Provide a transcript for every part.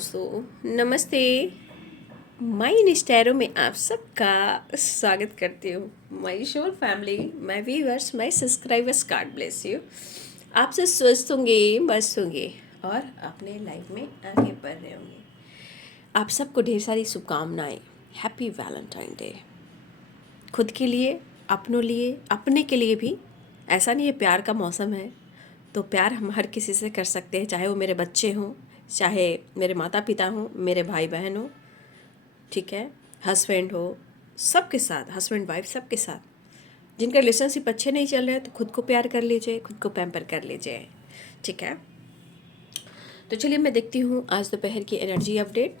दोस्तों, नमस्ते। माई इंस्टारो में आप सबका स्वागत करती हूँ। माई शोर family, my viewers, my subscribers, God bless you. आप सब स्वस्थ होंगे, मस्त होंगे और अपने लाइफ में आगे बढ़ रहे होंगे। आप सबको ढेर सारी शुभकामनाएं। Happy Valentine day. खुद के लिए, अपनों लिए, अपने के लिए भी। ऐसा नहीं है, प्यार का मौसम है तो प्यार हम हर किसी से कर सकते हैं, चाहे वो मेरे बच्चे हों, चाहे मेरे माता पिता हों, मेरे भाई बहन हों, ठीक है, हस्बैंड हो, सबके साथ, हस्बैंड वाइफ सबके साथ। जिनका रिलेशनशिप अच्छे नहीं चल रहे हैं तो खुद को प्यार कर लीजिए, खुद को पैम्पर कर लीजिए, ठीक है। तो चलिए मैं देखती हूँ आज दोपहर की एनर्जी अपडेट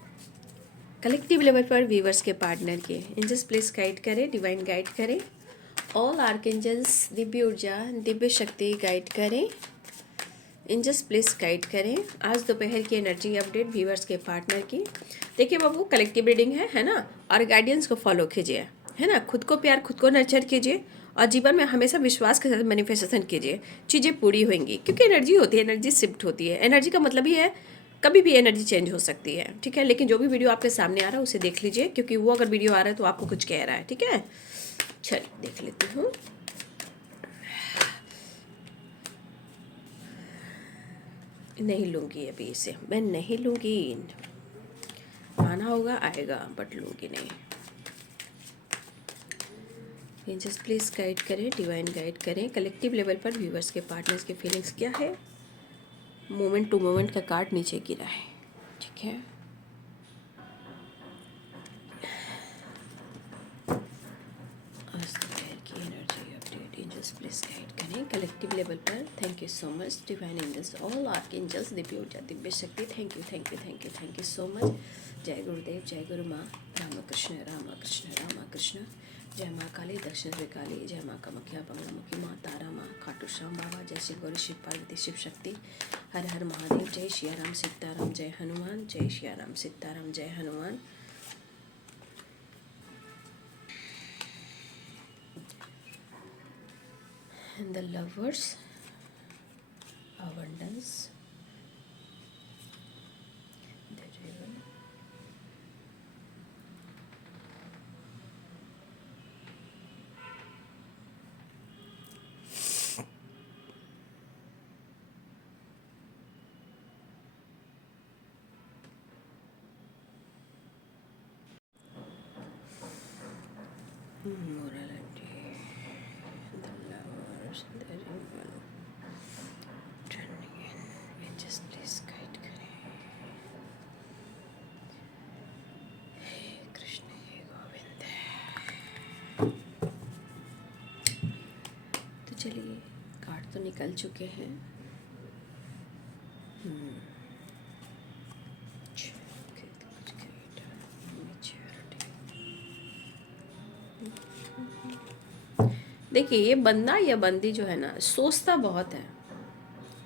कलेक्टिव लेवल पर व्यूवर्स के पार्टनर के। एंजल्स प्लीज गाइड करें, डिवाइन गाइड करें। ऑल आर्कएंजल्स दिव्य ऊर्जा, दिव्य शक्ति गाइड करें। एंजल्स प्लीज गाइड करें आज दोपहर की एनर्जी अपडेट व्यूवर्स के पार्टनर की। देखिए बाबू, कलेक्टिव रीडिंग है ना, और गाइडेंस को फॉलो कीजिए, है ना। खुद को प्यार, खुद को नर्चर कीजिए और जीवन में हमेशा विश्वास के साथ मैनिफेस्टेशन कीजिए। चीज़ें पूरी होंगी क्योंकि एनर्जी होती है, एनर्जी शिफ्ट होती है। एनर्जी का मतलब ही है कभी भी एनर्जी चेंज हो सकती है, ठीक है। लेकिन जो भी वीडियो आपके सामने आ रहा है उसे देख लीजिए, क्योंकि वो अगर वीडियो आ रहा है तो आपको कुछ कह रहा है, ठीक है। चलिए देख लेती हूँ। नहीं लूँगी अभी इसे, मैं नहीं लूँगी। आना होगा, आएगा, बट लूँगी नहीं। एंजल्स प्लीज गाइड करें, डिवाइन गाइड करें कलेक्टिव लेवल पर व्यूवर्स के पार्टनर्स के फीलिंग्स क्या है। मोमेंट टू मोमेंट का कार्ड नीचे गिरा है, ठीक है। आज दोपहर की energy update angels please guide करें कलेक्टिव लेवल पर। Thank you so much divine angels, all archangels, दिव्य ऊर्जा, दिव्य शक्ति, thank you thank you thank you thank you so much. जय गुरुदेव, जय गुरु माँ, रामकृष्ण रामकृष्ण रामकृष्ण। जय माँ काली, दक्षिण श्री काली, जय माँ कामाख्या, बंगलामुखी माँ, तारा माँ, खाटू श्याम बाबा, जय शिव गौरी, शिव पार्वती, शिव शक्ति, हर हर महादेव। जय सियाराम सीताराम, जय हनुमान, जय सियाराम सीताराम, जय Hanuman. And the lovers, abundance, the river, morality, the lovers, the river, turning in, we just please guide करें। हे कृष्ण, हे गोविंद। तो चलिए, कार्ड तो निकल चुके हैं। देखिए, ये बंदा या बंदी जो है ना, सोचता बहुत है,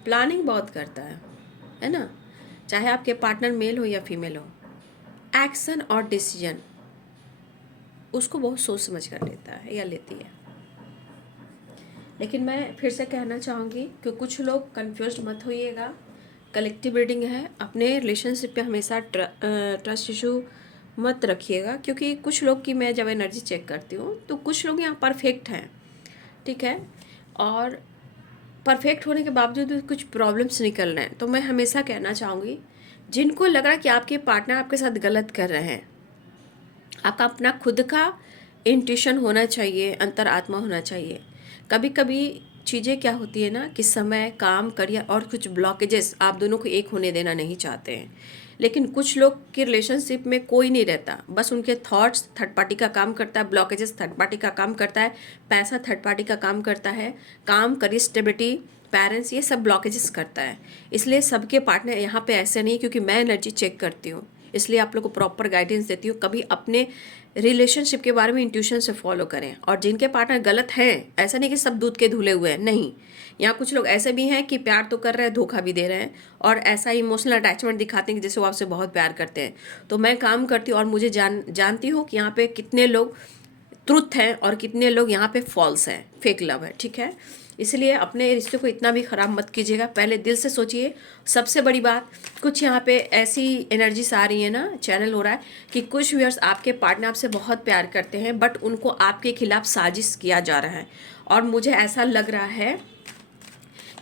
प्लानिंग बहुत करता है ना। चाहे आपके पार्टनर मेल हो या फीमेल हो, एक्शन और डिसीजन उसको बहुत सोच समझ कर लेता है या लेती है। लेकिन मैं फिर से कहना चाहूँगी कि कुछ लोग कंफ्यूज मत होइएगा। कलेक्टिव रीडिंग है, अपने रिलेशनशिप पे हमेशा ट्रस्ट इशू मत रखिएगा, क्योंकि कुछ लोग की मैं जब एनर्जी चेक करती हूँ तो कुछ लोग यहाँ परफेक्ट हैं, ठीक है, और परफेक्ट होने के बावजूद भी कुछ प्रॉब्लम्स निकल रहे हैं। तो मैं हमेशा कहना चाहूँगी, जिनको लग रहा है कि आपके पार्टनर आपके साथ गलत कर रहे हैं, आपका अपना खुद का इंट्यूशन होना चाहिए, अंतर आत्मा होना चाहिए। कभी कभी चीज़ें क्या होती है ना कि समय, काम, करियर और कुछ ब्लॉकेजेस आप दोनों को एक होने देना नहीं चाहते हैं। लेकिन कुछ लोग के रिलेशनशिप में कोई नहीं रहता, बस उनके थॉट्स थर्ड पार्टी का काम करता है, ब्लॉकेजेस थर्ड पार्टी का काम करता है, पैसा थर्ड पार्टी का काम करता है, काम, करियर, स्टेबिलिटी, पेरेंट्स, ये सब ब्लॉकेजेस करता है। इसलिए सबके पार्टनर यहाँ पे ऐसे नहीं, क्योंकि मैं एनर्जी चेक करती हूँ, इसलिए आप लोग को प्रॉपर गाइडेंस देती हूँ। कभी अपने रिलेशनशिप के बारे में इंट्यूशन से फॉलो करें। और जिनके पार्टनर गलत हैं, ऐसा नहीं कि सब दूध के धुले हुए हैं, नहीं। यहाँ कुछ लोग ऐसे भी हैं कि प्यार तो कर रहे हैं, धोखा भी दे रहे हैं, और ऐसा इमोशनल अटैचमेंट दिखाते हैं कि जैसे वो आपसे बहुत प्यार करते हैं। तो मैं काम करती हूँ और मुझे जानती हूँ कि यहाँ पे कितने लोग ट्रुथ हैं और कितने लोग यहाँ पे फॉल्स हैं, फेक लव है, ठीक है। इसलिए अपने रिश्ते को इतना भी ख़राब मत कीजिएगा, पहले दिल से सोचिए। सबसे बड़ी बात, कुछ यहाँ पे ऐसी एनर्जीज आ रही है ना, चैनल हो रहा है कि कुछ व्यूअर्स आपके पार्टनर आपसे बहुत प्यार करते हैं, बट उनको आपके खिलाफ साजिश किया जा रहा है। और मुझे ऐसा लग रहा है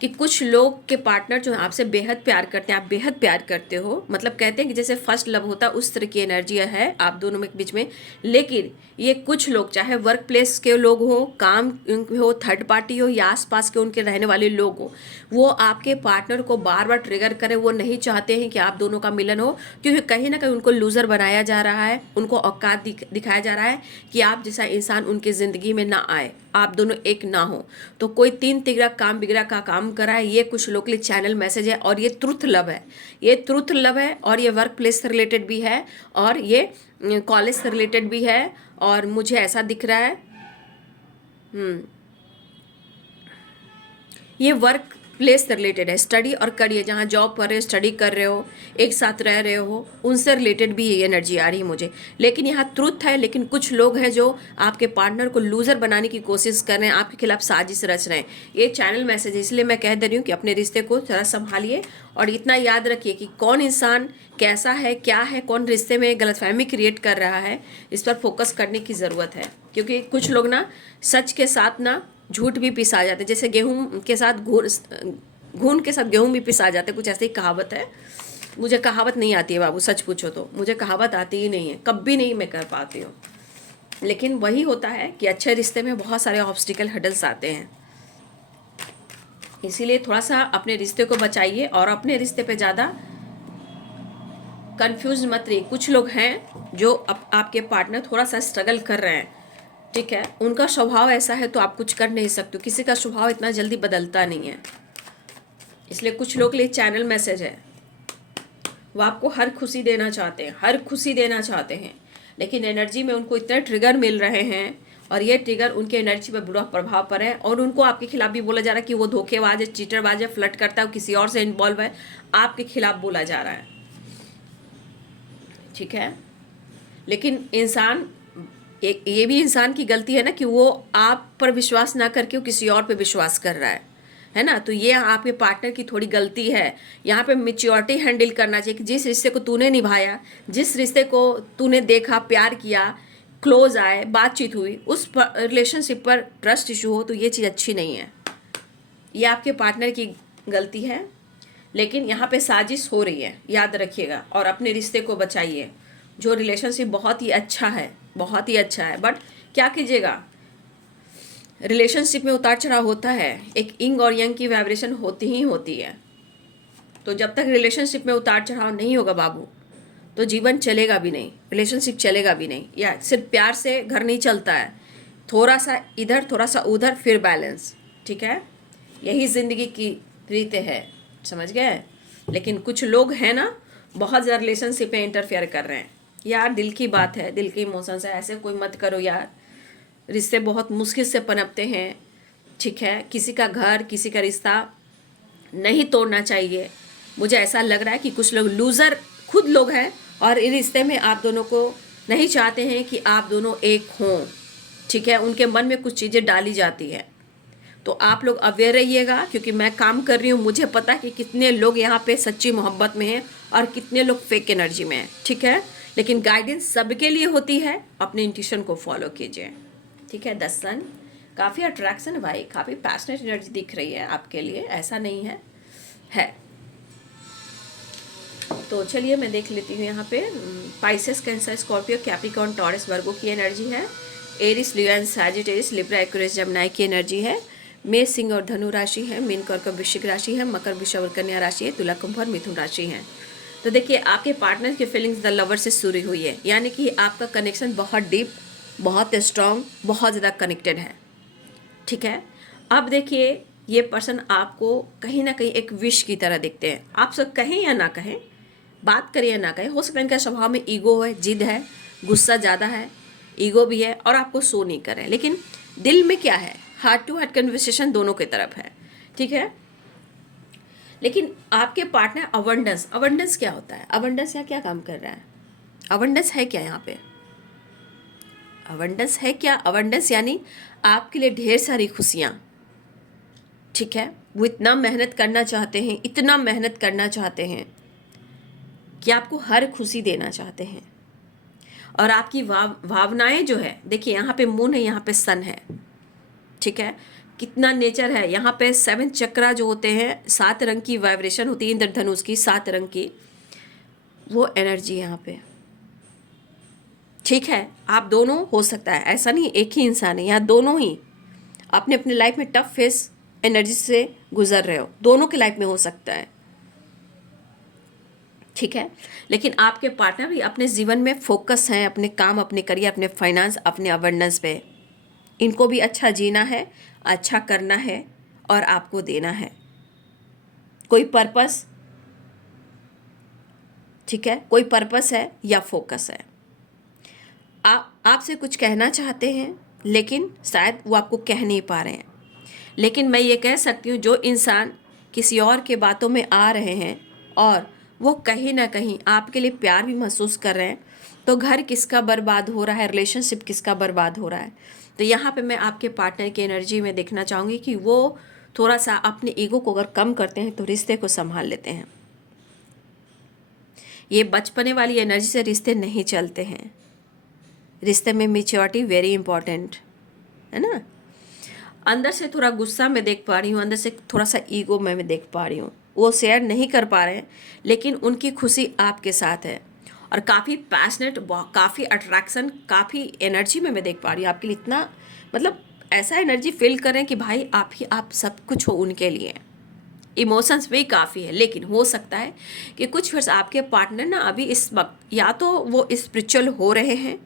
कि कुछ लोग के पार्टनर जो आपसे बेहद प्यार करते हैं, आप बेहद प्यार करते हो, मतलब कहते हैं कि जैसे फर्स्ट लव होता है, उस तरह की एनर्जी है आप दोनों में बीच में। लेकिन ये कुछ लोग, चाहे वर्क प्लेस के लोग हो, काम हो, थर्ड पार्टी हो, या आसपास के उनके रहने वाले लोग हो, वो आपके पार्टनर को बार बार ट्रिगर करें। वो नहीं चाहते हैं कि आप दोनों का मिलन हो, क्योंकि कहीं ना कहीं उनको लूज़र बनाया जा रहा है, उनको औकात दिखाया जा रहा है कि आप जैसा इंसान उनकी ज़िंदगी में ना आए, आप दोनों एक ना हो। तो कोई तीन तिगड़ा काम बिगड़ा का काम करा है, ये कुछ लोग के लिए चैनल मैसेज है। और ये ट्रुथ लव है, ये ट्रुथ लव है, और ये वर्क प्लेस से रिलेटेड भी है, और ये कॉलेज से रिलेटेड भी है। और मुझे ऐसा दिख रहा है ये वर्क प्लेस से रिलेटेड है, स्टडी और करियर, जहाँ जॉब कर रहे हो, स्टडी कर रहे हो, एक साथ रह रहे हो, उनसे रिलेटेड भी ये एनर्जी आ रही है मुझे। लेकिन यहाँ ट्रुथ है, लेकिन कुछ लोग हैं जो आपके पार्टनर को लूज़र बनाने की कोशिश कर रहे हैं, आपके खिलाफ साजिश रच रहे हैं। ये चैनल मैसेज है, इसलिए मैं कह दे रही हूँ कि अपने रिश्ते को थोड़ा संभालिए। और इतना याद रखिए कि कौन इंसान कैसा है, क्या है, कौन रिश्ते में गलतफहमी क्रिएट कर रहा है, इस पर फोकस करने की ज़रूरत है। क्योंकि कुछ लोग ना सच के साथ ना झूठ भी पिसा जाते, जैसे गेहूं के साथ घून के साथ गेहूं भी पिसा जाते, कुछ ऐसी ही कहावत है। मुझे कहावत नहीं आती है बाबू, सच पूछो तो मुझे कहावत आती ही नहीं है, कभी नहीं मैं कर पाती हूँ। लेकिन वही होता है कि अच्छे रिश्ते में बहुत सारे ऑब्स्टिकल हर्डल्स आते हैं, इसीलिए थोड़ा सा अपने रिश्ते को बचाइए और अपने रिश्ते पे ज़्यादा कंफ्यूज मत रहिए। कुछ लोग हैं जो आपके पार्टनर थोड़ा सा स्ट्रगल कर रहे हैं, ठीक है, उनका स्वभाव ऐसा है तो आप कुछ कर नहीं सकते, किसी का स्वभाव इतना जल्दी बदलता नहीं है। इसलिए कुछ लोग के लिए चैनल मैसेज है, वो आपको हर खुशी देना चाहते हैं, हर खुशी देना चाहते हैं, लेकिन एनर्जी में उनको इतने ट्रिगर मिल रहे हैं, और ये ट्रिगर उनके एनर्जी पर बुरा प्रभाव पड़ रहा है। और उनको आपके खिलाफ भी बोला जा रहा है कि वो धोखेबाज है, चीटरबाज है, फ्लर्ट करता है, किसी और से इन्वॉल्व है, आपके खिलाफ बोला जा रहा है, ठीक है। लेकिन इंसान, ये भी इंसान की गलती है ना कि वो आप पर विश्वास ना करके वो किसी और पे विश्वास कर रहा है ना। तो ये आपके पार्टनर की थोड़ी गलती है। यहाँ पे मैच्योरिटी हैंडल करना चाहिए कि जिस रिश्ते को तूने निभाया, जिस रिश्ते को तूने देखा, प्यार किया, क्लोज आए, बातचीत हुई, उस रिलेशनशिप पर ट्रस्ट इशू हो, तो ये चीज़ अच्छी नहीं है, ये आपके पार्टनर की गलती है। लेकिन यहाँ पे साजिश हो रही है, याद रखिएगा, और अपने रिश्ते को बचाइए। जो रिलेशनशिप बहुत ही अच्छा है, बहुत ही अच्छा है, बट क्या कीजिएगा, रिलेशनशिप में उतार चढ़ाव होता है, एक इंग और यंग की वाइब्रेशन होती ही होती है। तो जब तक रिलेशनशिप में उतार चढ़ाव नहीं होगा बाबू, तो जीवन चलेगा भी नहीं, रिलेशनशिप चलेगा भी नहीं। या सिर्फ प्यार से घर नहीं चलता है, थोड़ा सा इधर थोड़ा सा उधर, फिर बैलेंस, ठीक है। यही ज़िंदगी की रीत है, समझ गए। लेकिन कुछ लोग हैं ना, बहुत ज़्यादा रिलेशनशिप में इंटरफेयर कर रहे हैं। यार दिल की बात है, दिल के इमोशंस है, ऐसे कोई मत करो यार। रिश्ते बहुत मुश्किल से पनपते हैं, ठीक है। किसी का घर, किसी का रिश्ता नहीं तोड़ना चाहिए। मुझे ऐसा लग रहा है कि कुछ लोग लूज़र खुद लोग हैं, और इस रिश्ते में आप दोनों को नहीं चाहते हैं कि आप दोनों एक हों, ठीक है। उनके मन में कुछ चीज़ें डाली जाती है, तो आप लोग अवेयर रहिएगा, क्योंकि मैं काम कर रही हूँ, मुझे पता है कि कितने लोग यहाँ पे सच्ची मोहब्बत में हैं और कितने लोग फेक एनर्जी में हैं, ठीक है। लेकिन गाइडेंस सबके लिए होती है, अपने इंट्यूशन को फॉलो कीजिए, ठीक है। 10 सन काफ़ी अट्रैक्शन भाई, काफ़ी पैशनेट एनर्जी दिख रही है आपके लिए, ऐसा नहीं है। तो चलिए मैं देख लेती हूँ यहाँ पे। Pisces, Cancer, Scorpio, Capricorn, Taurus, Virgo की एनर्जी है। Aries, Leo and Sagittarius, Libra, Aquarius, Gemini की एनर्जी है। मेष, सिंह और धनु राशि है। मीन, कर्क, वृश्चिक राशि है। मकर, वृषभ और कन्या राशि है। तुला, कुंभ और मिथुन राशि है। तो देखिए आपके पार्टनर की फीलिंग्स द लवर से शुरू हुई है, यानी कि आपका कनेक्शन बहुत डीप, बहुत स्ट्रांग, बहुत ज़्यादा कनेक्टेड है, ठीक है। अब देखिए ये पर्सन आपको कहीं ना कहीं एक विश की तरह दिखते हैं। आप सब कहें या ना कहें, बात करें या ना कहें, हो सकता है इनका स्वभाव में ईगो है, जिद है, गुस्सा ज़्यादा है, ईगो भी है, और आपको शो नहीं करें, लेकिन दिल में क्या है, हार्ट टू हार्ट कन्वर्सेशन दोनों की तरफ है, ठीक है। लेकिन आपके पार्टनर अबंडेंस क्या होता है, अबंडेंस यहाँ क्या काम कर रहा है, अबंडेंस है क्या यहाँ पे, अबंडेंस है क्या, अबंडेंस यानी आपके लिए ढेर सारी खुशियाँ, ठीक है, वो इतना मेहनत करना चाहते हैं, इतना मेहनत करना चाहते हैं कि आपको हर खुशी देना चाहते हैं। और आपकी भावनाएं जो है, देखिए यहाँ पे मून है, यहाँ पे सन है, ठीक है, कितना नेचर है। यहाँ पे 7 चक्रा जो होते हैं, 7 रंग की वाइब्रेशन होती है इंद्रधनुष की, 7 रंग की, वो एनर्जी यहाँ पे, ठीक है। आप दोनों हो सकता है, ऐसा नहीं एक ही इंसान है, यहाँ दोनों ही अपने अपने लाइफ में टफ फेस एनर्जी से गुजर रहे हो, दोनों के लाइफ में हो सकता है, ठीक है। लेकिन आपके पार्टनर भी अपने जीवन में फोकस हैं, अपने काम, अपने करियर, अपने फाइनेंस, अपने अवेयरनेस पे। इनको भी अच्छा जीना है, अच्छा करना है और आपको देना है, कोई पर्पस, ठीक है, कोई पर्पस है या फोकस है। आपसे कुछ कहना चाहते हैं लेकिन शायद वो आपको कह नहीं पा रहे हैं। लेकिन मैं ये कह सकती हूँ, जो इंसान किसी और के बातों में आ रहे हैं और वो कहीं ना कहीं आपके लिए प्यार भी महसूस कर रहे हैं, तो घर किसका बर्बाद हो रहा है, रिलेशनशिप किसका बर्बाद हो रहा है। तो यहाँ पे मैं आपके पार्टनर की एनर्जी में देखना चाहूँगी कि वो थोड़ा सा अपने ईगो को अगर कम करते हैं तो रिश्ते को संभाल लेते हैं। ये बचपने वाली एनर्जी से रिश्ते नहीं चलते हैं। रिश्ते में मैच्योरिटी वेरी इंपॉर्टेंट है ना। अंदर से थोड़ा गुस्सा मैं देख पा रही हूँ, अंदर से थोड़ा सा ईगो मैं देख पा रही हूँ। वो शेयर नहीं कर पा रहे हैं, लेकिन उनकी खुशी आपके साथ है और काफ़ी पैशनेट, काफ़ी अट्रैक्शन, काफ़ी एनर्जी में मैं देख पा रही हूँ आपके लिए। इतना मतलब ऐसा एनर्जी फील कर रहे हैं कि भाई आप सब कुछ हो उनके लिए। इमोशंस भी काफ़ी है, लेकिन हो सकता है कि कुछ वर्ष आपके पार्टनर ना अभी इस वक्त या तो वो स्पिरिचुअल हो रहे हैं,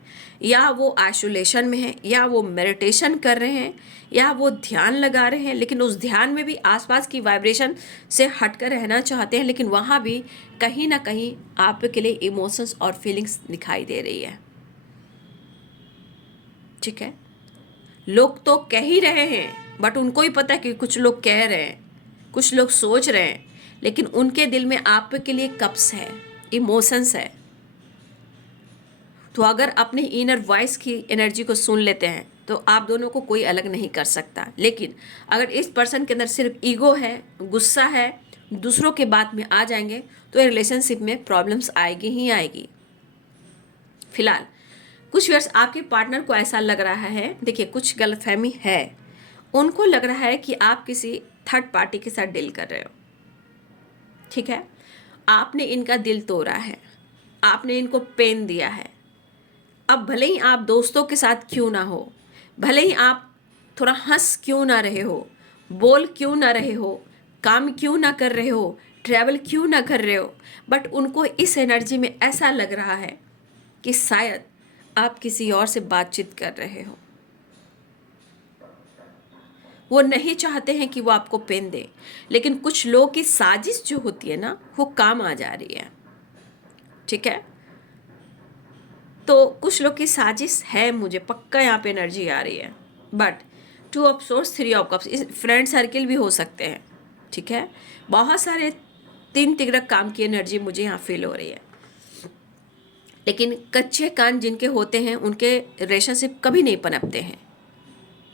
या वो आइसोलेशन में हैं, या वो मेडिटेशन कर रहे हैं, या वो ध्यान लगा रहे हैं, लेकिन उस ध्यान में भी आसपास की वाइब्रेशन से हटकर रहना चाहते हैं, लेकिन वहाँ भी कहीं ना कहीं आपके लिए इमोशंस और फीलिंग्स दिखाई दे रही है, ठीक है। लोग तो कह ही रहे हैं, बट उनको ही पता है कि कुछ लोग कह रहे हैं, कुछ लोग सोच रहे हैं, लेकिन उनके दिल में आपके लिए कप्स है, इमोशंस है। तो अगर अपने इनर वॉइस की एनर्जी को सुन लेते हैं तो आप दोनों को कोई अलग नहीं कर सकता। लेकिन अगर इस पर्सन के अंदर सिर्फ ईगो है, गुस्सा है, दूसरों के बात में आ जाएंगे, तो रिलेशनशिप में प्रॉब्लम्स आएगी ही आएगी। फिलहाल कुछ वर्ष आपके पार्टनर को ऐसा लग रहा है, देखिए कुछ गलतफहमी है, उनको लग रहा है कि आप किसी थर्ड पार्टी के साथ डील कर रहे हो, ठीक है। आपने इनका दिल तोड़ा है, आपने इनको पेन दिया है। अब भले ही आप दोस्तों के साथ क्यों ना हो, भले ही आप थोड़ा हंस क्यों ना रहे हो, बोल क्यों ना रहे हो, काम क्यों ना कर रहे हो, ट्रैवल क्यों ना कर रहे हो, बट उनको इस एनर्जी में ऐसा लग रहा है कि शायद आप किसी और से बातचीत कर रहे हो। वो नहीं चाहते हैं कि वो आपको पेन दे, लेकिन कुछ लोगों की साजिश जो होती है ना, वो काम आ जा रही है, ठीक है। तो कुछ लोग की साजिश है, मुझे पक्का यहाँ पे एनर्जी आ रही है। But 2 of source, 3 of cups, इस फ्रेंड सर्किल भी हो सकते हैं, ठीक है। बहुत सारे 3 तिगड़क काम की एनर्जी मुझे यहाँ फील हो रही है। लेकिन कच्चे कान जिनके होते हैं उनके रिलेशनशिप कभी नहीं पनपते हैं,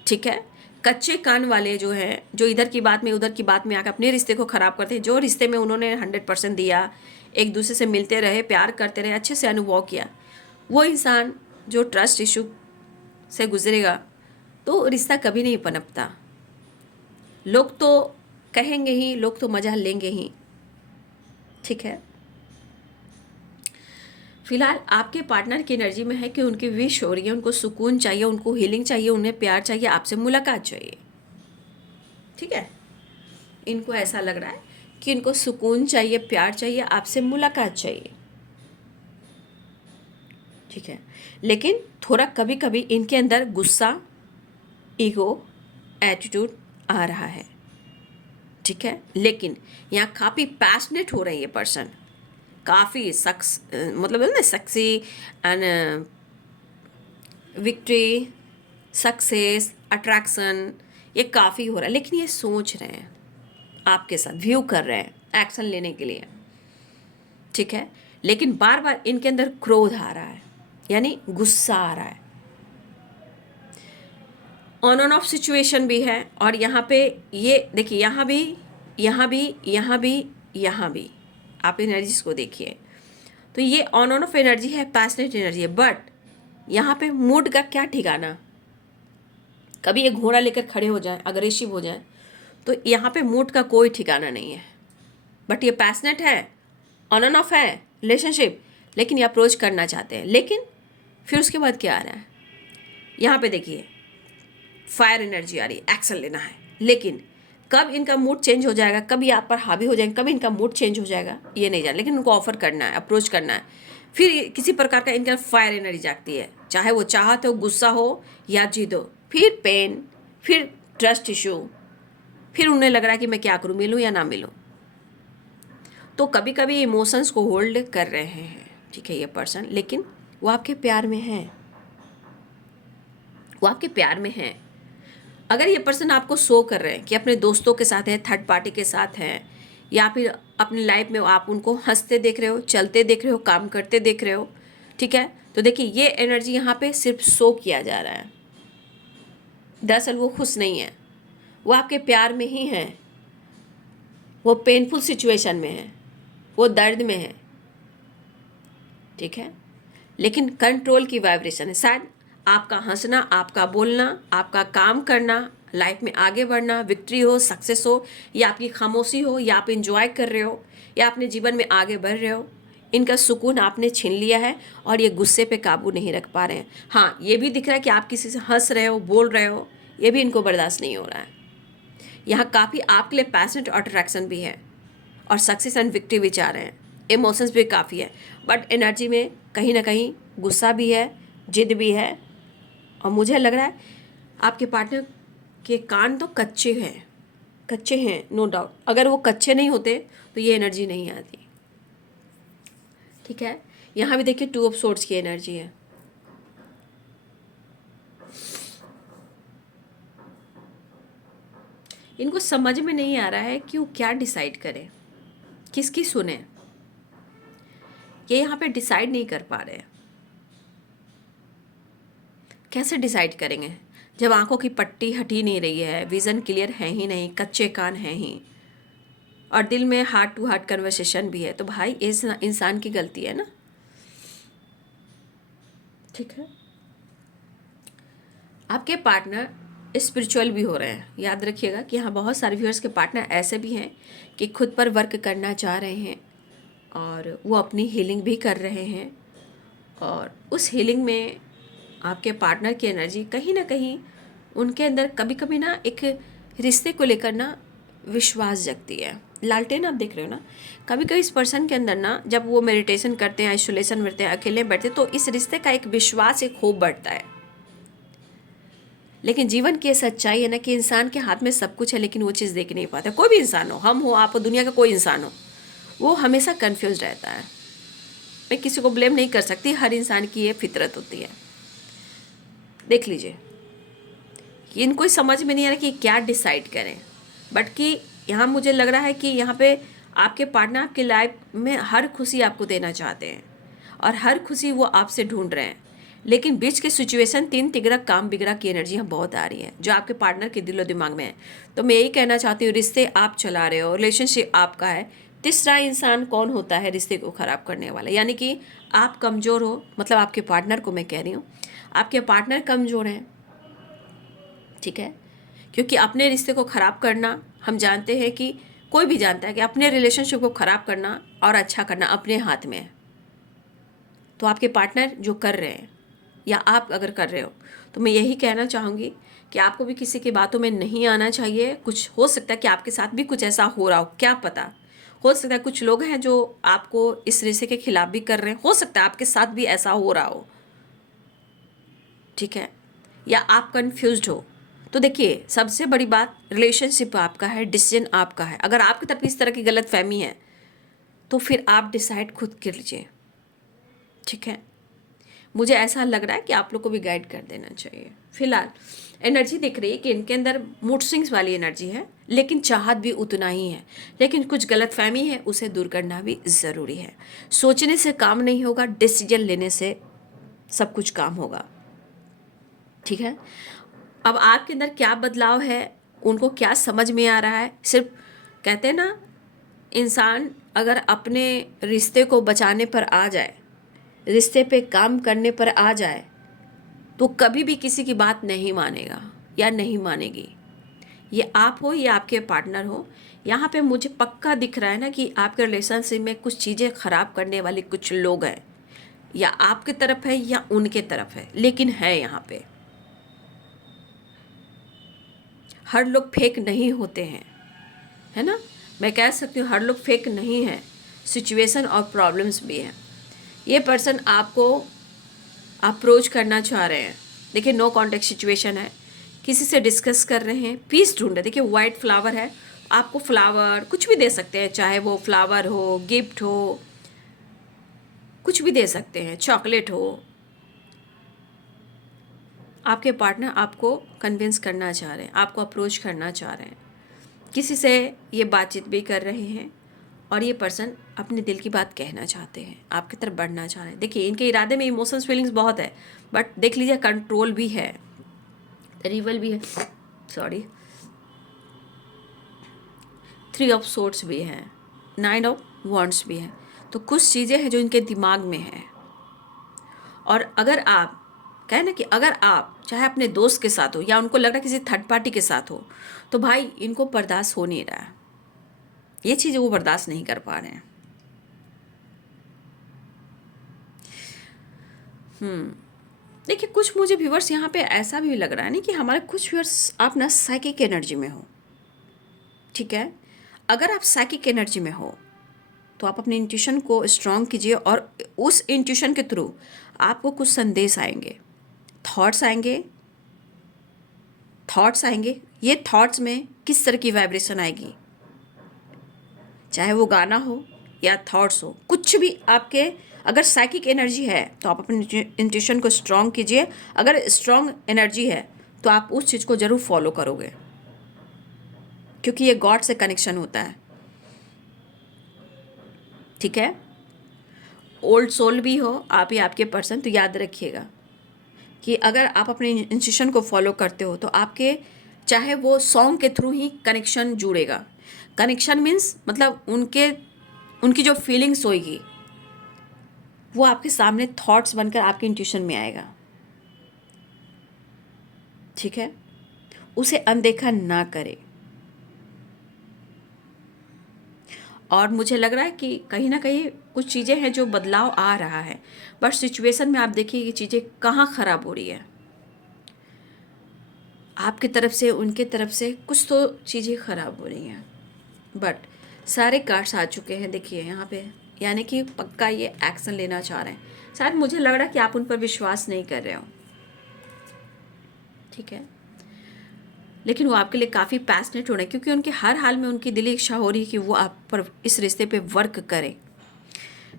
ठीक है। कच्चे कान वाले जो हैं, जो इधर की बात में उधर की बात में आकर अपने रिश्ते को ख़राब करते हैं। जो रिश्ते में उन्होंने 100% दिया, एक दूसरे से मिलते रहे, प्यार करते रहे, अच्छे से अनुभव किया, वो इंसान जो ट्रस्ट इशू से गुजरेगा तो रिश्ता कभी नहीं पनपता। लोग तो कहेंगे ही, लोग तो मजा लेंगे ही, ठीक है। फिलहाल आपके पार्टनर की एनर्जी में है कि उनकी विश हो रही है, उनको सुकून चाहिए, उनको हीलिंग चाहिए, उन्हें प्यार चाहिए, आपसे मुलाकात चाहिए, ठीक है। इनको ऐसा लग रहा है कि इनको सुकून चाहिए, प्यार चाहिए, आपसे मुलाकात चाहिए, ठीक है। लेकिन थोड़ा कभी कभी इनके अंदर गुस्सा, ईगो, एटीट्यूड आ रहा है, ठीक है। लेकिन यहाँ काफ़ी पैशनेट हो रही है पर्सन, काफ़ी मतलब ना सक्सी एंड विक्ट्री, सक्सेस, अट्रैक्शन, ये काफ़ी हो रहा है। लेकिन ये सोच रहे हैं, आपके साथ व्यू कर रहे हैं एक्शन लेने के लिए, ठीक है। लेकिन बार बार इनके अंदर क्रोध आ रहा है, यानी गुस्सा आ रहा है। ऑन ऑफ सिचुएशन भी है, और यहाँ पे ये देखिए, यहाँ भी, यहाँ भी, यहाँ भी, यहाँ भी, आप एनर्जीज को देखिए तो ये ऑन ऑफ एनर्जी है, पैशनेट एनर्जी है, बट यहाँ पे मूड का क्या ठिकाना। कभी ये घोड़ा लेकर खड़े हो जाए, अग्रेसिव हो जाए, तो यहाँ पे मूड का कोई ठिकाना नहीं है। बट ये पैशनेट है, ऑन एंड ऑफ है रिलेशनशिप, लेकिन ये अप्रोच करना चाहते हैं। लेकिन फिर उसके बाद क्या आ रहा है, यहाँ पे देखिए फायर एनर्जी आ रही है, एक्शन लेना है। लेकिन कब इनका मूड चेंज हो जाएगा, कब ये आप पर हावी हो जाएंगे, कब इनका मूड चेंज हो जाएगा ये नहीं जाना, लेकिन उनको ऑफर करना है, अप्रोच करना है। फिर किसी प्रकार का इनका फायर एनर्जी जागती है, चाहे वो चाहत हो, गुस्सा हो या जिद हो, फिर पेन, फिर ट्रस्ट इशू, फिर उन्हें लग रहा है कि मैं क्या करूँ, मिलूँ या ना मिलूँ। तो कभी कभी इमोशंस को होल्ड कर रहे हैं, ठीक है, ये पर्सन, लेकिन वो आपके प्यार में है, वो आपके प्यार में है। अगर ये पर्सन आपको शो कर रहे हैं कि अपने दोस्तों के साथ है, थर्ड पार्टी के साथ हैं, या फिर अपनी लाइफ में आप उनको हंसते देख रहे हो, चलते देख रहे हो, काम करते देख रहे हो, ठीक है, तो देखिए ये एनर्जी यहाँ पे सिर्फ शो किया जा रहा है। दरअसल वो खुश नहीं है, वो आपके प्यार में ही है, वो पेनफुल सिचुएशन में है, वो दर्द में है, ठीक है, लेकिन कंट्रोल की वाइब्रेशन है। शायद आपका हंसना, आपका बोलना, आपका काम करना, लाइफ में आगे बढ़ना, विक्ट्री हो, सक्सेस हो, या आपकी खामोशी हो, या आप इंजॉय कर रहे हो, या अपने जीवन में आगे बढ़ रहे हो, इनका सुकून आपने छीन लिया है और ये गुस्से पे काबू नहीं रख पा रहे हैं। हाँ, ये भी दिख रहा है कि आप किसी से हंस रहे हो, बोल रहे हो, ये भी इनको बर्दाश्त नहीं हो रहा है। यहाँ काफ़ी आपके लिए पैशनेट अट्रैक्शन भी है और सक्सेस एंड विक्ट्री भी चाह रहे हैं, इमोशंस भी काफ़ी है, बट एनर्जी में कहीं ना कहीं गुस्सा भी है, जिद भी है, और मुझे लग रहा है आपके पार्टनर के कान तो कच्चे हैं, कच्चे हैं, नो डाउट। अगर वो कच्चे नहीं होते तो ये एनर्जी नहीं आती, ठीक है। यहाँ भी देखिए 2 ऑफ सोर्ड्स की एनर्जी है। इनको समझ में नहीं आ रहा है कि वो क्या डिसाइड करें, किसकी सुने, ये यहाँ पे डिसाइड नहीं कर पा रहे हैं। कैसे डिसाइड करेंगे जब आंखों की पट्टी हटी नहीं रही है, विज़न क्लियर है ही नहीं, कच्चे कान हैं ही, और दिल में हार्ट टू हार्ट कन्वर्सेशन भी है। तो भाई इस इंसान की गलती है ना, ठीक है। आपके पार्टनर स्पिरिचुअल भी हो रहे हैं, याद रखिएगा कि यहाँ बहुत सारे व्यूअर्स के पार्टनर ऐसे भी हैं कि खुद पर वर्क करना चाह रहे हैं और वो अपनी हीलिंग भी कर रहे हैं, और उस हीलिंग में आपके पार्टनर की एनर्जी कहीं ना कहीं उनके अंदर कभी कभी ना एक रिश्ते को लेकर ना विश्वास जगती है। लालटेन आप देख रहे हो ना, कभी कभी इस पर्सन के अंदर ना जब वो मेडिटेशन करते हैं, आइसोलेशन में रहते हैं, अकेले बैठते हैं, तो इस रिश्ते का एक विश्वास, एक होप बढ़ता है। लेकिन जीवन की ये सच्चाई है ना कि इंसान के हाथ में सब कुछ है, लेकिन वो चीज़ देख नहीं पाता। कोई भी इंसान हो, हम हो, आप हो, दुनिया का कोई इंसान हो, वो हमेशा कन्फ्यूज रहता है। मैं किसी को ब्लेम नहीं कर सकती, हर इंसान की ये फितरत होती है। देख लीजिए, इनको समझ में नहीं आ रहा कि क्या डिसाइड करें, बट कि यहाँ मुझे लग रहा है कि यहाँ पे आपके पार्टनर आपकी लाइफ में हर खुशी आपको देना चाहते हैं और हर खुशी वो आपसे ढूंढ रहे हैं, लेकिन बीच के सिचुएशन 3 तिगड़ा काम बिगड़ा की एनर्जी यहाँ बहुत आ रही है जो आपके पार्टनर के दिलो दिमाग में है। तो मैं यही कहना चाहती हूँ, रिश्ते आप चला रहे हो, रिलेशनशिप आपका है, तीसरा इंसान कौन होता है रिश्ते को ख़राब करने वाला, यानी कि आप कमज़ोर हो, मतलब आपके पार्टनर को मैं कह रही हूँ, आपके पार्टनर कमज़ोर हैं, ठीक है। क्योंकि अपने रिश्ते को ख़राब करना, हम जानते हैं कि कोई भी जानता है कि अपने रिलेशनशिप को ख़राब करना और अच्छा करना अपने हाथ में है। तो आपके पार्टनर जो कर रहे हैं या आप अगर कर रहे हो, तो मैं यही कहना चाहूँगी कि आपको भी किसी की बातों में नहीं आना चाहिए। कुछ हो सकता है कि आपके साथ भी कुछ ऐसा हो रहा हो, क्या पता, हो सकता है कुछ लोग हैं जो आपको इस रिश्ते के खिलाफ भी कर रहे हैं, हो सकता है आपके साथ भी ऐसा हो रहा हो, ठीक है, या आप कन्फ्यूज्ड हो। तो देखिए, सबसे बड़ी बात, रिलेशनशिप आपका है, डिसीजन आपका है। अगर आपकी तरफ इस तरह की गलत फहमी है तो फिर आप डिसाइड खुद कर लीजिए, ठीक है। मुझे ऐसा लग रहा है कि आप लोग को भी गाइड कर देना चाहिए। फिलहाल एनर्जी दिख रही है कि इनके अंदर मूड स्विंग्स वाली एनर्जी है, लेकिन चाहत भी उतना ही है, लेकिन कुछ गलत फहमी है, उसे दूर करना भी ज़रूरी है। सोचने से काम नहीं होगा, डिसीजन लेने से सब कुछ काम होगा, ठीक है। अब आपके अंदर क्या बदलाव है, उनको क्या समझ में आ रहा है। सिर्फ कहते हैं ना, इंसान अगर अपने रिश्ते को बचाने पर आ जाए, रिश्ते पे काम करने पर आ जाए, तो कभी भी किसी की बात नहीं मानेगा या नहीं मानेगी। ये आप हो या आपके पार्टनर हो, यहाँ पे मुझे पक्का दिख रहा है ना कि आपके रिलेशनशिप में कुछ चीज़ें ख़राब करने वाले कुछ लोग हैं, या आपकी तरफ है या उनके तरफ है, लेकिन है यहाँ पे। हर लोग फेक नहीं होते हैं, है ना। मैं कह सकती हूँ हर लोग फेक नहीं है, सिचुएशन और प्रॉब्लम्स भी हैं। ये पर्सन आपको अप्रोच करना चाह रहे हैं, देखिए नो कॉन्टेक्ट सिचुएशन है, किसी से डिस्कस कर रहे हैं, पीस ढूंढ रहे। देखिए वाइट फ्लावर है, आपको फ्लावर कुछ भी दे सकते हैं, चाहे वो फ्लावर हो, गिफ्ट हो, कुछ भी दे सकते हैं, चॉकलेट हो। आपके पार्टनर आपको कन्विंस करना चाह रहे हैं, आपको अप्रोच करना चाह रहे हैं, किसी से ये बातचीत भी कर रहे हैं, और ये पर्सन अपने दिल की बात कहना चाहते हैं, आपकी तरफ बढ़ना चाह रहे हैं। देखिए इनके इरादे में इमोशंस फीलिंग्स बहुत है, बट देख लीजिए कंट्रोल भी है, रिवल भी है, सॉरी, 3 ऑफ सोर्ड्स भी है, 9 ऑफ वॉन्ड्स भी है। तो कुछ चीज़ें हैं जो इनके दिमाग में है। और अगर आप कहें ना कि अगर आप चाहे अपने दोस्त के साथ हो या उनको लग रहा है किसी थर्ड पार्टी के साथ हो, तो भाई इनको बर्दाश्त हो नहीं रहा है, ये चीज़ वो बर्दाश्त नहीं कर पा रहे हैं। देखिए कुछ मुझे व्यूअर्स यहाँ पे ऐसा भी लग रहा है ना कि हमारे कुछ व्यूअर्स आप ना साइकिक एनर्जी में हो, ठीक है। अगर आप साइकिक एनर्जी में हो तो आप अपने इंट्यूशन को स्ट्रॉन्ग कीजिए, और उस इंट्यूशन के थ्रू आपको कुछ संदेश आएंगे, थॉट्स आएंगे, ये थॉट्स में किस तरह की वाइब्रेशन आएगी, चाहे वो गाना हो या थॉट्स हो, कुछ भी आपके अगर साइकिक एनर्जी है तो आप अपने इंट्यूशन को स्ट्रॉन्ग कीजिए। अगर स्ट्रॉन्ग एनर्जी है तो आप उस चीज़ को ज़रूर फॉलो करोगे, क्योंकि ये गॉड से कनेक्शन होता है, ठीक है। ओल्ड सोल भी हो आप या आपके पर्सन, तो याद रखिएगा कि अगर आप अपने इंस्टीट्यूशन को फॉलो करते हो तो आपके चाहे वो सॉन्ग के थ्रू ही कनेक्शन जुड़ेगा। कनेक्शन मीन्स मतलब उनकी जो फीलिंग्स होगी वो आपके सामने थॉट्स बनकर आपके इंट्यूशन में आएगा, ठीक है। उसे अनदेखा ना करें। और मुझे लग रहा है कि कहीं ना कहीं कुछ चीज़ें हैं जो बदलाव आ रहा है, बट सिचुएशन में आप देखिए कि चीज़ें कहाँ ख़राब हो रही है, आपकी तरफ से उनके तरफ से कुछ तो चीज़ें ख़राब हो रही हैं। बट सारे कार्ड्स आ चुके हैं देखिए यहाँ पे, यानी कि पक्का ये एक्शन लेना चाह रहे हैं। शायद मुझे लग रहा है कि आप उन पर विश्वास नहीं कर रहे हो, ठीक है, लेकिन वो आपके लिए काफ़ी पैशनेट हो रहे हैं, क्योंकि उनके हर हाल में उनकी दिली इच्छा हो रही है कि वो आप पर इस रिश्ते पे वर्क करें।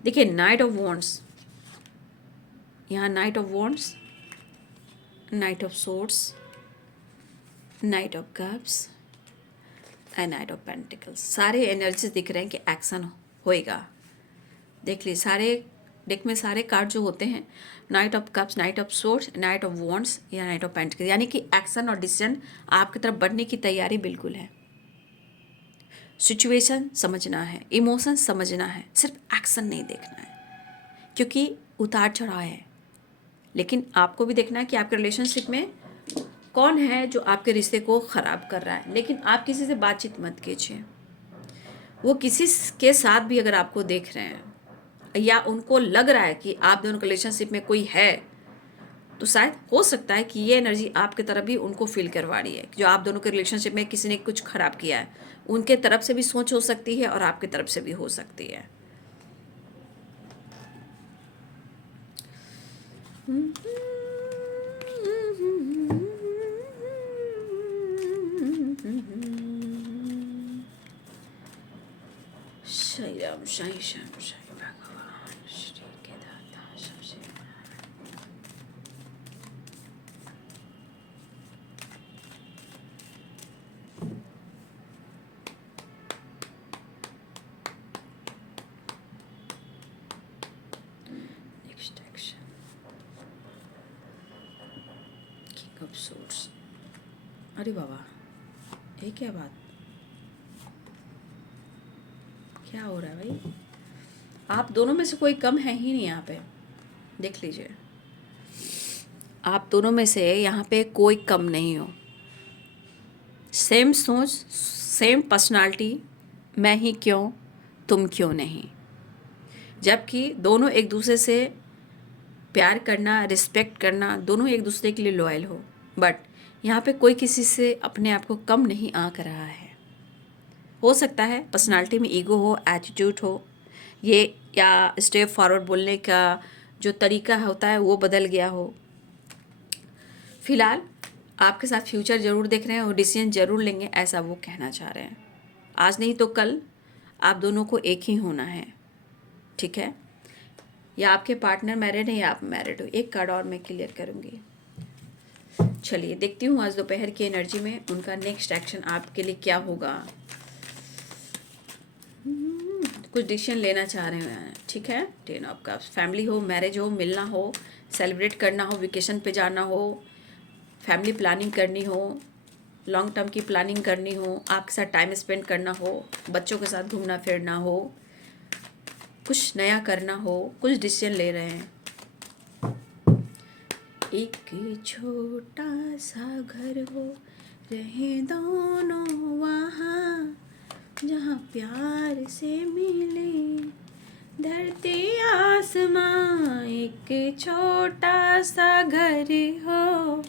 देखिए नाइट ऑफ वॉन्ड्स, यहाँ night of wands, night of swords, night of cups and night of pentacles, सारे एनर्जीज दिख रहे हैं कि एक्शन होएगा। देख लीजिए सारे डेक में सारे कार्ड जो होते हैं, night of cups, night of swords, night of wands या नाइट ऑफ पेंटिकल्स, यानी कि एक्शन और डिसीजन आपकी तरफ बढ़ने की तैयारी बिल्कुल है। सिचुएशन समझना है, इमोशन समझना है, सिर्फ एक्शन नहीं देखना है, क्योंकि उतार चढ़ाव है। लेकिन आपको भी देखना है कि आपके रिलेशनशिप में कौन है जो आपके रिश्ते को ख़राब कर रहा है। लेकिन आप किसी से बातचीत मत कीजिए, वो किसी के साथ भी अगर आपको देख रहे हैं या उनको लग रहा है कि आप दोनों के रिलेशनशिप में कोई है, तो शायद हो सकता है कि ये एनर्जी आपकी तरफ भी उनको फील करवा रही है, जो आप दोनों के रिलेशनशिप में किसी ने कुछ खराब किया है। उनके तरफ से भी सोच हो सकती है और आपकी तरफ से भी हो सकती है। साई राम साई श्याम साई भगवान श्री के दाता सबसे। Next action, king of swords, अरे बाबा, ये क्या बात, क्या हो रहा है भाई? आप दोनों में से कोई कम है ही नहीं यहाँ पे, देख लीजिए। आप दोनों में से यहाँ पे कोई कम नहीं हो। सेम सोच, सेम पर्सनालिटी, मैं ही क्यों, तुम क्यों नहीं। जबकि दोनों एक दूसरे से प्यार करना, रिस्पेक्ट करना, दोनों एक दूसरे के लिए लॉयल हो। बट यहाँ पे कोई किसी से अपने आप को कम नहीं आंक रहा है। हो सकता है पर्सनालिटी में ईगो हो, एटीट्यूड हो, ये या स्टेप फॉरवर्ड बोलने का जो तरीका होता है वो बदल गया हो। फिलहाल आपके साथ फ्यूचर ज़रूर देख रहे हैं और डिसीजन ज़रूर लेंगे, ऐसा वो कहना चाह रहे हैं। आज नहीं तो कल आप दोनों को एक ही होना है, ठीक है? या आपके पार्टनर मैरिड है या आप मैरिड हो। एक कार्ड और मैं क्लियर करूँगी। चलिए देखती हूँ आज दोपहर की एनर्जी में उनका नेक्स्ट एक्शन आपके लिए क्या होगा। कुछ डिसीजन लेना चाह रहे हैं, ठीक है? 10 ऑफ कप्स, फैमिली हो, मैरिज हो, मिलना हो, सेलिब्रेट करना हो, वेकेशन पे जाना हो, फैमिली प्लानिंग करनी हो, लॉन्ग टर्म की प्लानिंग करनी हो, आपके साथ टाइम स्पेंड करना हो, बच्चों के साथ घूमना फिरना हो, कुछ नया करना हो, कुछ डिसीजन ले रहे हैं। एक छोटा सा घर हो, रहे दोनों वहाँ, जहाँ प्यार से मिले धरती आसमां। एक छोटा सा घर हो,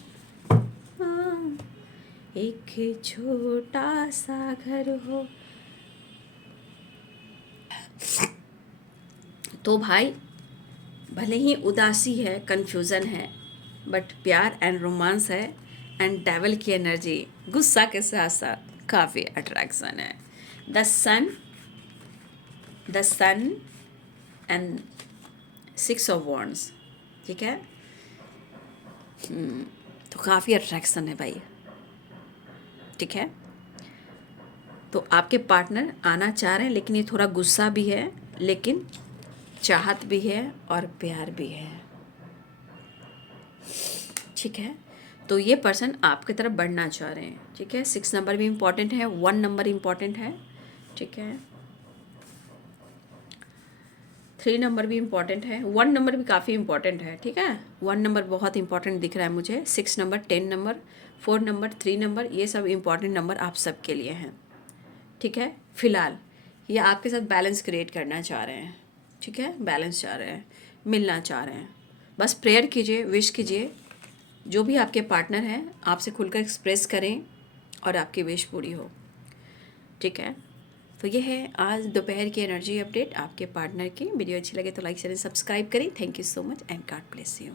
एक छोटा सा घर हो। तो भाई भले ही उदासी है, कन्फ्यूज़न है, बट प्यार एंड रोमांस है एंड डेविल की एनर्जी, गुस्सा के साथ साथ काफ़ी अट्रैक्शन है। The sun and 6 of wands, ठीक है? तो काफ़ी अट्रैक्शन है भाई, ठीक है? तो आपके पार्टनर आना चाह रहे हैं, लेकिन ये थोड़ा गुस्सा भी है, लेकिन चाहत भी है और प्यार भी है, ठीक है? तो ये पर्सन आपकी तरफ बढ़ना चाह रहे हैं, ठीक है? 6 नंबर भी इम्पॉर्टेंट है, 1 नंबर इम्पॉर्टेंट है, ठीक है? 3 नंबर भी इम्पॉर्टेंट है, 1 नंबर भी काफ़ी इम्पॉर्टेंट है, ठीक है? 1 नंबर बहुत इंपॉर्टेंट दिख रहा है मुझे। 6 नंबर, 10 नंबर, 4 नंबर, 3 नंबर, ये सब इम्पॉर्टेंट नंबर आप सबके लिए हैं, ठीक है? फिलहाल ये आपके साथ बैलेंस क्रिएट करना चाह रहे हैं, ठीक है? बैलेंस चाह रहे हैं, मिलना चाह रहे हैं। बस प्रेयर कीजिए, विश कीजिए, जो भी आपके पार्टनर हैं आपसे खुलकर एक्सप्रेस करें और आपकी विश पूरी हो, ठीक है? तो ये है आज दोपहर की एनर्जी अपडेट आपके पार्टनर की। वीडियो अच्छी लगे तो लाइक शेयर सब्सक्राइब करें। Thank you so much and God bless you.